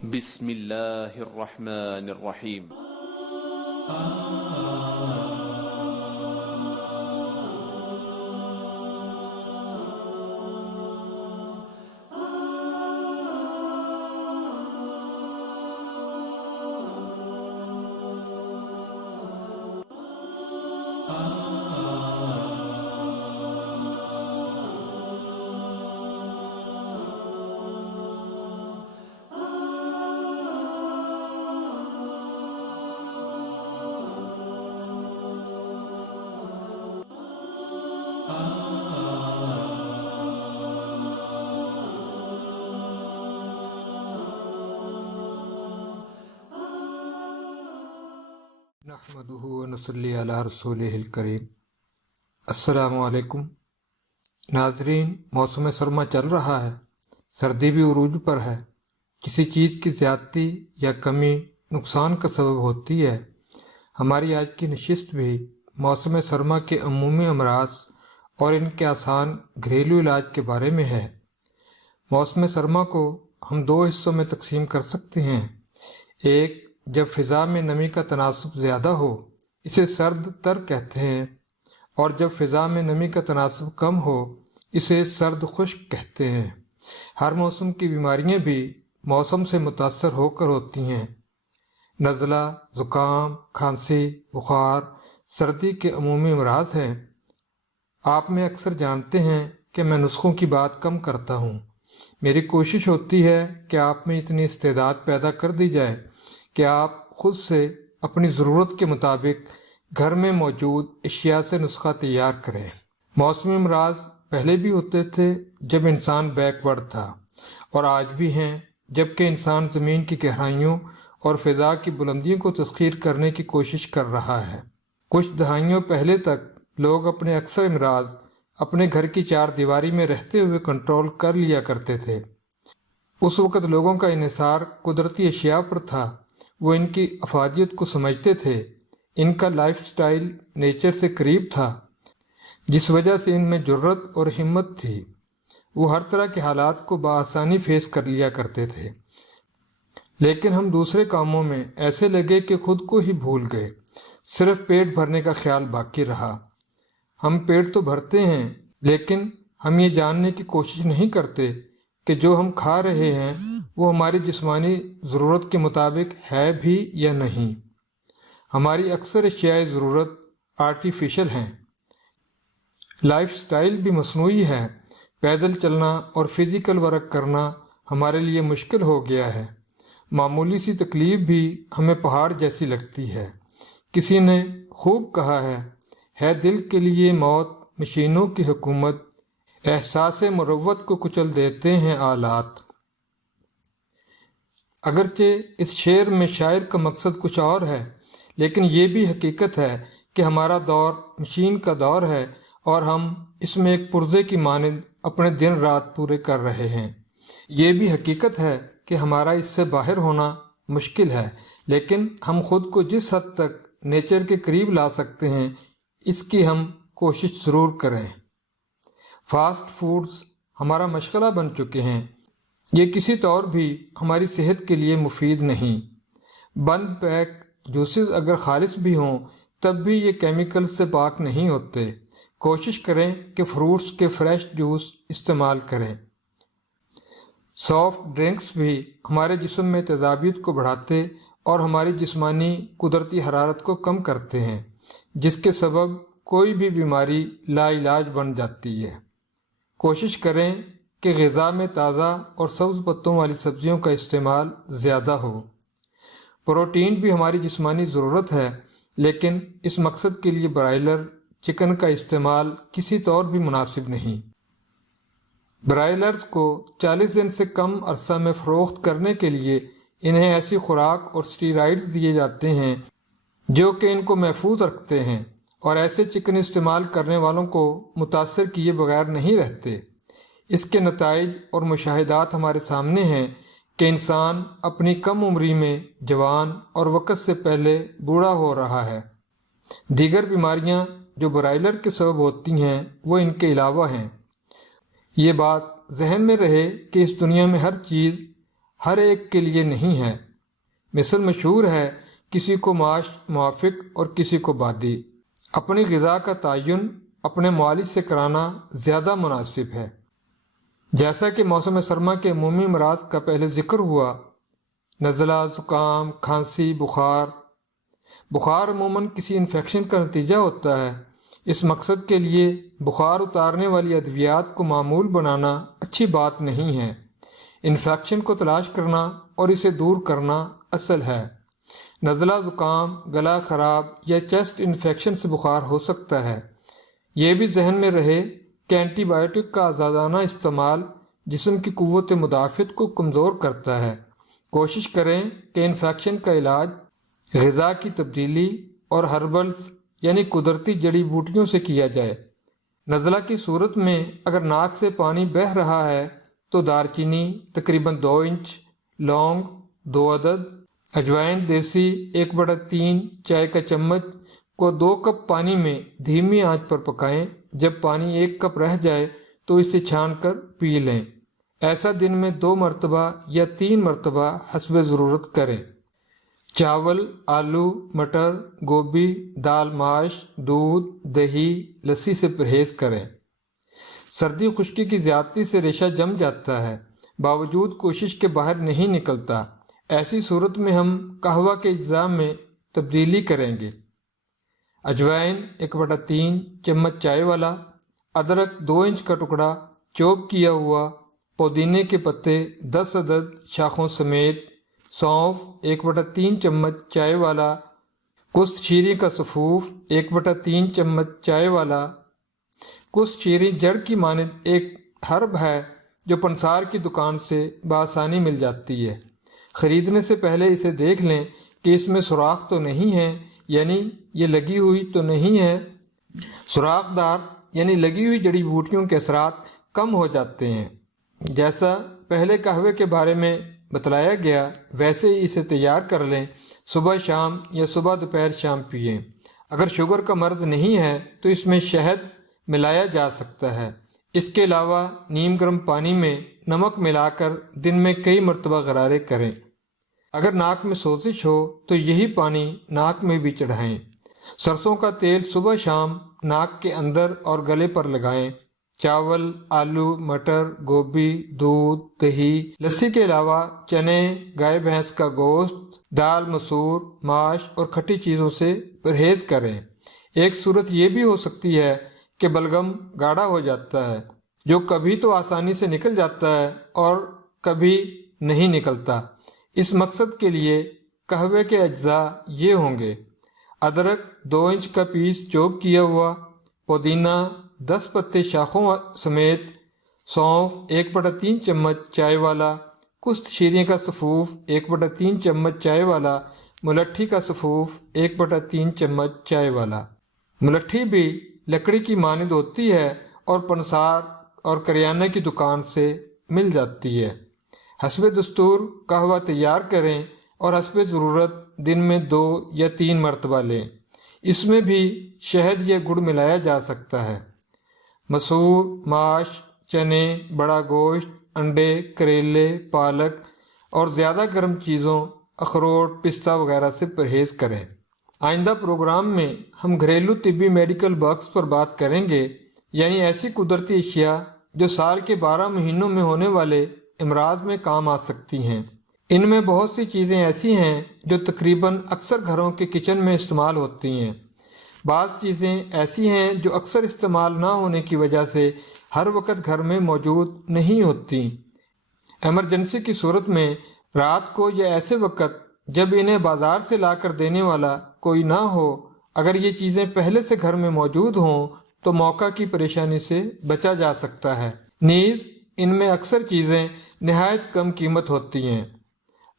بسم اللہ الرحمن الرحیم۔ نحمدہ ونصلی علی رسولہ الکریم۔ السلام علیکم ناظرین، موسم سرما چل رہا ہے، سردی بھی عروج پر ہے۔ کسی چیز کی زیادتی یا کمی نقصان کا سبب ہوتی ہے۔ ہماری آج کی نشست بھی موسم سرما کے عمومی امراض اور ان کے آسان گھریلو علاج کے بارے میں ہے۔ موسم سرما کو ہم دو حصوں میں تقسیم کر سکتے ہیں۔ ایک، جب فضا میں نمی کا تناسب زیادہ ہو، اسے سرد تر کہتے ہیں، اور جب فضا میں نمی کا تناسب کم ہو، اسے سرد خشک کہتے ہیں۔ ہر موسم کی بیماریاں بھی موسم سے متاثر ہو کر ہوتی ہیں۔ نزلہ، زکام، کھانسی، بخار سردی کے عمومی امراض ہیں۔ آپ میں اکثر جانتے ہیں کہ میں نسخوں کی بات کم کرتا ہوں۔ میری کوشش ہوتی ہے کہ آپ میں اتنی استعداد پیدا کر دی جائے کہ آپ خود سے اپنی ضرورت کے مطابق گھر میں موجود اشیاء سے نسخہ تیار کریں۔ موسمی امراض پہلے بھی ہوتے تھے جب انسان بیک ورڈ تھا، اور آج بھی ہیں جبکہ انسان زمین کی گہرائیوں اور فضا کی بلندیوں کو تسخیر کرنے کی کوشش کر رہا ہے۔ کچھ دہائیوں پہلے تک لوگ اپنے اکثر امراض اپنے گھر کی چار دیواری میں رہتے ہوئے کنٹرول کر لیا کرتے تھے۔ اس وقت لوگوں کا انحصار قدرتی اشیاء پر تھا۔ وہ ان کی افادیت کو سمجھتے تھے۔ ان کا لائف سٹائل نیچر سے قریب تھا، جس وجہ سے ان میں جرت اور ہمت تھی۔ وہ ہر طرح کے حالات کو بآسانی فیس کر لیا کرتے تھے۔ لیکن ہم دوسرے کاموں میں ایسے لگے کہ خود کو ہی بھول گئے۔ صرف پیٹ بھرنے کا خیال باقی رہا۔ ہم پیٹ تو بھرتے ہیں، لیکن ہم یہ جاننے کی کوشش نہیں کرتے کہ جو ہم کھا رہے ہیں وہ ہماری جسمانی ضرورت کے مطابق ہے بھی یا نہیں۔ ہماری اکثر اشیاء ضرورت آرٹیفیشل ہیں۔ لائف سٹائل بھی مصنوعی ہے۔ پیدل چلنا اور فزیکل ورک کرنا ہمارے لیے مشکل ہو گیا ہے۔ معمولی سی تکلیف بھی ہمیں پہاڑ جیسی لگتی ہے۔ کسی نے خوب کہا ہے دل کے لیے موت مشینوں کی حکومت، احساس مروت کو کچل دیتے ہیں آلات۔ اگرچہ اس شعر میں شاعر کا مقصد کچھ اور ہے، لیکن یہ بھی حقیقت ہے کہ ہمارا دور مشین کا دور ہے، اور ہم اس میں ایک پرزے کی مانند اپنے دن رات پورے کر رہے ہیں۔ یہ بھی حقیقت ہے کہ ہمارا اس سے باہر ہونا مشکل ہے، لیکن ہم خود کو جس حد تک نیچر کے قریب لا سکتے ہیں اس کی ہم کوشش ضرور کریں۔ فاسٹ فوڈز ہمارا مشغلہ بن چکے ہیں۔ یہ کسی طور بھی ہماری صحت کے لیے مفید نہیں۔ بند پیک جوسز اگر خالص بھی ہوں تب بھی یہ کیمیکل سے پاک نہیں ہوتے۔ کوشش کریں کہ فروٹس کے فریش جوس استعمال کریں۔ سافٹ ڈرنکس بھی ہمارے جسم میں تیزابیت کو بڑھاتے اور ہماری جسمانی قدرتی حرارت کو کم کرتے ہیں، جس کے سبب کوئی بھی بیماری لا علاج بن جاتی ہے۔ کوشش کریں کہ غذا میں تازہ اور سبز پتوں والی سبزیوں کا استعمال زیادہ ہو۔ پروٹین بھی ہماری جسمانی ضرورت ہے، لیکن اس مقصد کے لیے برائلر چکن کا استعمال کسی طور بھی مناسب نہیں۔ برائلرز کو 40 دن سے کم عرصہ میں فروخت کرنے کے لیے انہیں ایسی خوراک اور سٹیرائڈز دیے جاتے ہیں جو کہ ان کو محفوظ رکھتے ہیں، اور ایسے چکن استعمال کرنے والوں کو متاثر کیے بغیر نہیں رہتے۔ اس کے نتائج اور مشاہدات ہمارے سامنے ہیں کہ انسان اپنی کم عمری میں جوان اور وقت سے پہلے بوڑھا ہو رہا ہے۔ دیگر بیماریاں جو برائلر کے سبب ہوتی ہیں وہ ان کے علاوہ ہیں۔ یہ بات ذہن میں رہے کہ اس دنیا میں ہر چیز ہر ایک کے لیے نہیں ہے۔ مثل مشہور ہے، کسی کو معاش موافق اور کسی کو بادی۔ اپنی غذا کا تعین اپنے معالج سے کرانا زیادہ مناسب ہے۔ جیسا کہ موسم سرما کے عمومی امراض کا پہلے ذکر ہوا، نزلہ، زکام، کھانسی، بخار عموماً کسی انفیکشن کا نتیجہ ہوتا ہے۔ اس مقصد کے لیے بخار اتارنے والی ادویات کو معمول بنانا اچھی بات نہیں ہے۔ انفیکشن کو تلاش کرنا اور اسے دور کرنا اصل ہے۔ نزلہ، زکام، گلا خراب یا چیسٹ انفیکشن سے بخار ہو سکتا ہے۔ یہ بھی ذہن میں رہے کہ اینٹی بائیوٹک کا آزادانہ استعمال جسم کی قوت مدافعت کو کمزور کرتا ہے۔ کوشش کریں کہ انفیکشن کا علاج غذا کی تبدیلی اور ہربلز یعنی قدرتی جڑی بوٹیوں سے کیا جائے۔ نزلہ کی صورت میں اگر ناک سے پانی بہہ رہا ہے تو دار چینی تقریباً 2 انچ، لونگ 2 عدد، اجوائن دیسی 1/3 چائے کا چمچ کو 2 کپ پانی میں دھیمی آنچ پر پکائیں۔ جب پانی 1 کپ رہ جائے تو اسے چھان کر پی لیں۔ ایسا دن میں 2 مرتبہ یا 3 مرتبہ حسب ضرورت کریں۔ چاول، آلو، مٹر، گوبھی، دال ماش، دودھ، دہی، لسی سے پرہیز کریں۔ سردی خشکی کی زیادتی سے ریشہ جم جاتا ہے، باوجود کوشش کے باہر نہیں نکلتا۔ ایسی صورت میں ہم قہوہ کے اجزاء میں تبدیلی کریں گے۔ اجوائن 1/3 چمچ چائے والا، ادرک 2 انچ کا ٹکڑا چوپ کیا ہوا، پودینے کے پتے 10 عدد شاخوں سمیت، سونف 1/3 چمچ چائے والا، کست شیریں کا سفوف 1/3 چمچ چائے والا۔ کست شیریں جڑ کی مانند ایک ہرب ہے جو پنسار کی دکان سے بآسانی مل جاتی ہے۔ خریدنے سے پہلے اسے دیکھ لیں کہ اس میں سوراخ تو نہیں ہے، یعنی یہ لگی ہوئی تو نہیں ہے۔ سوراخ دار یعنی لگی ہوئی جڑی بوٹیوں کے اثرات کم ہو جاتے ہیں۔ جیسا پہلے قہوے کے بارے میں بتلایا گیا ویسے ہی اسے تیار کر لیں، صبح شام یا صبح دوپہر شام پئیں۔ اگر شوگر کا مرض نہیں ہے تو اس میں شہد ملایا جا سکتا ہے۔ اس کے علاوہ نیم گرم پانی میں نمک ملا کر دن میں کئی مرتبہ غرارے کریں۔ اگر ناک میں سوزش ہو تو یہی پانی ناک میں بھی چڑھائیں۔ سرسوں کا تیل صبح شام ناک کے اندر اور گلے پر لگائیں۔ چاول، آلو، مٹر، گوبھی، دودھ، دہی، لسی کے علاوہ چنے، گائے بھینس کا گوشت، دال، مسور، ماش اور کھٹی چیزوں سے پرہیز کریں۔ ایک صورت یہ بھی ہو سکتی ہے کہ بلغم گاڑھا ہو جاتا ہے، جو کبھی تو آسانی سے نکل جاتا ہے اور کبھی نہیں نکلتا۔ اس مقصد کے لیے قہوے کے اجزاء یہ ہوں گے: ادرک 2 انچ کا پیس چوپ کیا ہوا، پودینہ 10 پتے شاخوں سمیت، سونف 1/3 چمچ چائے والا، کست شیریں کا سفوف 1/3 چمچ چائے والا، ملٹھی کا سفوف 1/3 چمچ چائے والا۔ ملٹھی بھی لکڑی کی مانند ہوتی ہے اور پنسار اور کریانہ کی دکان سے مل جاتی ہے۔ حسب دستور قہوہ تیار کریں اور حسب ضرورت دن میں 2 یا 3 مرتبہ لیں۔ اس میں بھی شہد یا گڑ ملایا جا سکتا ہے۔ مسور، ماش، چنے، بڑا گوشت، انڈے، کریلے، پالک اور زیادہ گرم چیزوں، اخروٹ، پستہ وغیرہ سے پرہیز کریں۔ آئندہ پروگرام میں ہم گھریلو طبی میڈیکل باکس پر بات کریں گے، یعنی ایسی قدرتی اشیاء جو سال کے 12 مہینوں میں ہونے والے امراض میں کام آ سکتی ہیں۔ ان میں بہت سی چیزیں ایسی ہیں جو تقریباً اکثر گھروں کے کچن میں استعمال ہوتی ہیں۔ بعض چیزیں ایسی ہیں جو اکثر استعمال نہ ہونے کی وجہ سے ہر وقت گھر میں موجود نہیں ہوتی۔ ایمرجنسی کی صورت میں رات کو یا ایسے وقت جب انہیں بازار سے لا کر دینے والا کوئی نہ ہو، اگر یہ چیزیں پہلے سے گھر میں موجود ہوں تو موقع کی پریشانی سے بچا جا سکتا ہے۔ نیز ان میں اکثر چیزیں نہایت کم قیمت ہوتی ہیں۔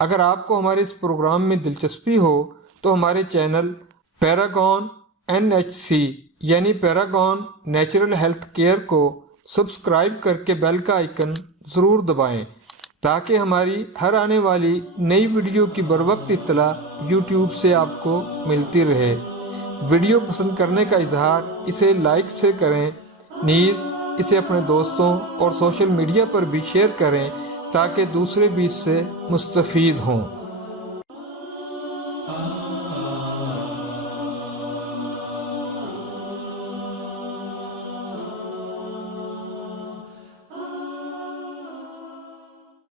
اگر آپ کو ہمارے اس پروگرام میں دلچسپی ہو تو ہمارے چینل پیراگون NHC یعنی پیراگون نیچرل ہیلتھ کیئر کو سبسکرائب کر کے بیل کا آئیکن ضرور دبائیں تاکہ ہماری ہر آنے والی نئی ویڈیو کی بروقت اطلاع YouTube سے آپ کو ملتی رہے۔ ویڈیو پسند کرنے کا اظہار اسے لائک سے کریں، نیز اسے اپنے دوستوں اور سوشل میڈیا پر بھی شیئر کریں تاکہ دوسرے بھی اس سے مستفید ہوں۔